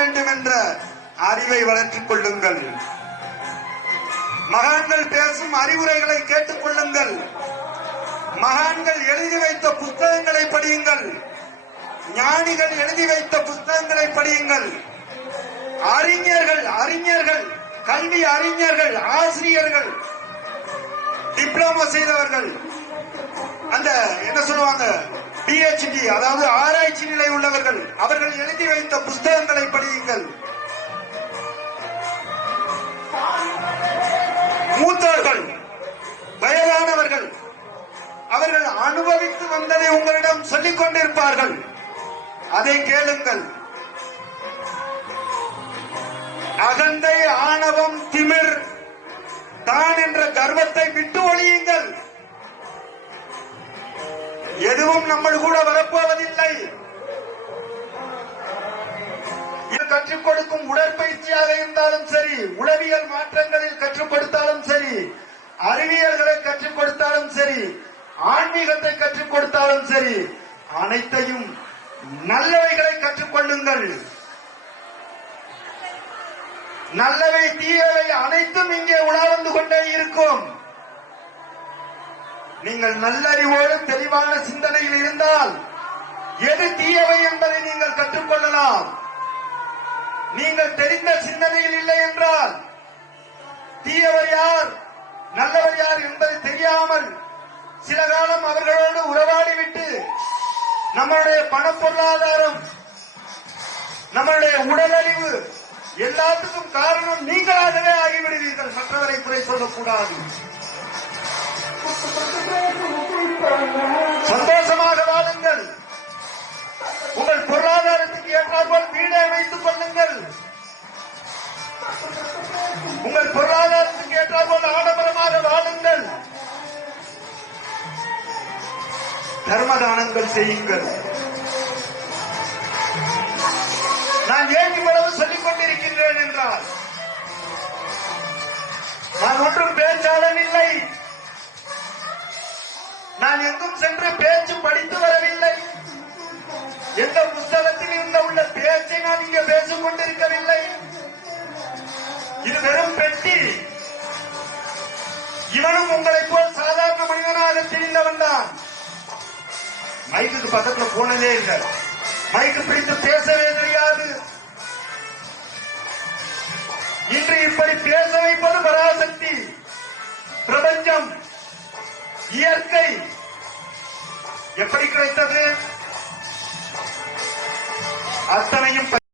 வேண்டும் என்ற அறிவை வளர்த்துக் கொள்ளுங்கள். மகான்கள் பேசும் அறிவுரைகளை கேட்டுக் கொள்ளுங்கள். மகான்கள் எழுதி வைத்த புத்தகங்களை படியுங்கள். ஞானிகள் எழுதி வைத்த புத்தகங்களை படியுங்கள். அறிஞர்கள், கல்வி அறிஞர்கள், ஆசிரியர்கள், டிப்ளமோ செய்தவர்கள், அந்த என்ன சொல்லுவாங்க, PhD, அதாவது ஆராய்ச்சி நிலை உள்ளவர்கள், அவர்கள் எழுதி வைத்த புத்தகங்களை படியுங்கள். மூத்தவர்கள், வயதானவர்கள், அவர்கள் அனுபவித்து வந்ததை உங்களிடம் சொல்லிக் கொண்டிருப்பார்கள். அதை கேளுங்கள். அகந்தை, ஆணவம், திமிர், தான் என்ற கர்வத்தை விட்டு ஒழியுங்கள். எதுவும் நம்ம கூட வரப்போவதில்லை. கற்றுக் கொடுக்கும் உடற்பயிற்சியாக இருந்தாலும் சரி, உளவியல் மாற்றங்களில் கற்றுக் கொடுத்தாலும் சரி, அறிவியல்களை கற்றுக் கொடுத்தாலும் சரி, ஆன்மீகத்தை கற்றுக் கொடுத்தாலும் சரி, அனைத்தையும் நல்லவைகளை கற்றுக் கொள்ளுங்கள். நல்லவை தீயவை அனைத்தும் இங்கே உலாவந்து கொண்டே இருக்கும். நீங்கள் நல்லறிவோடு தெளிவான சிந்தனையில் இருந்தால் எது தீயவை என்பதை நீங்கள் கற்றுக்கொள்ளலாம். நீங்கள் தெரிந்த சிந்தனையில் இல்லை என்றால் தீயவர் யார் நல்லவர் யார் என்பது தெரியாமல் சில காலம் அவர்களோடு உறவாடிவிட்டு நம்மளுடைய பண பொருளாதாரம், நம்மளுடைய உடலறிவு எல்லாத்துக்கும் காரணம் நீங்களாகவே ஆகிவிடுவீர்கள். மற்றவரை குறை சொல்லக்கூடாது. சந்தோஷமாக வாழுங்கள். உங்கள் பொருளாதாரத்துக்கு ஏற்றாற்போல் வீடை அமைத்துக் கொள்ளுங்கள். உங்கள் பொருளாதாரத்துக்கு ஏற்றாற்போல் ஆடம்பரமாக வாழுங்கள். தர்மதானங்கள் செய்யுங்கள். நான் ஏன் இவ்வளவு சொல்லிக் கொண்டிருக்கின்றேன் என்றால், நான் ஒன்றும் பேச்சாளன் இல்லை. நான் எங்கும் சென்று பேச்சு படித்து வரவில்லை. எந்த புத்தகத்தில் உள்ள பேச்சை நான் இங்கே பேசிக் கொண்டிருக்கவில்லை. இது வெறும் பெட்டி. இவனும் உங்களைப் போல் சாதாரண மனிதனாக தெரிந்தவன் தான். மைக்கு பக்கத்துல போனதே இல்லை. மைக்கு பிடித்து பேசவே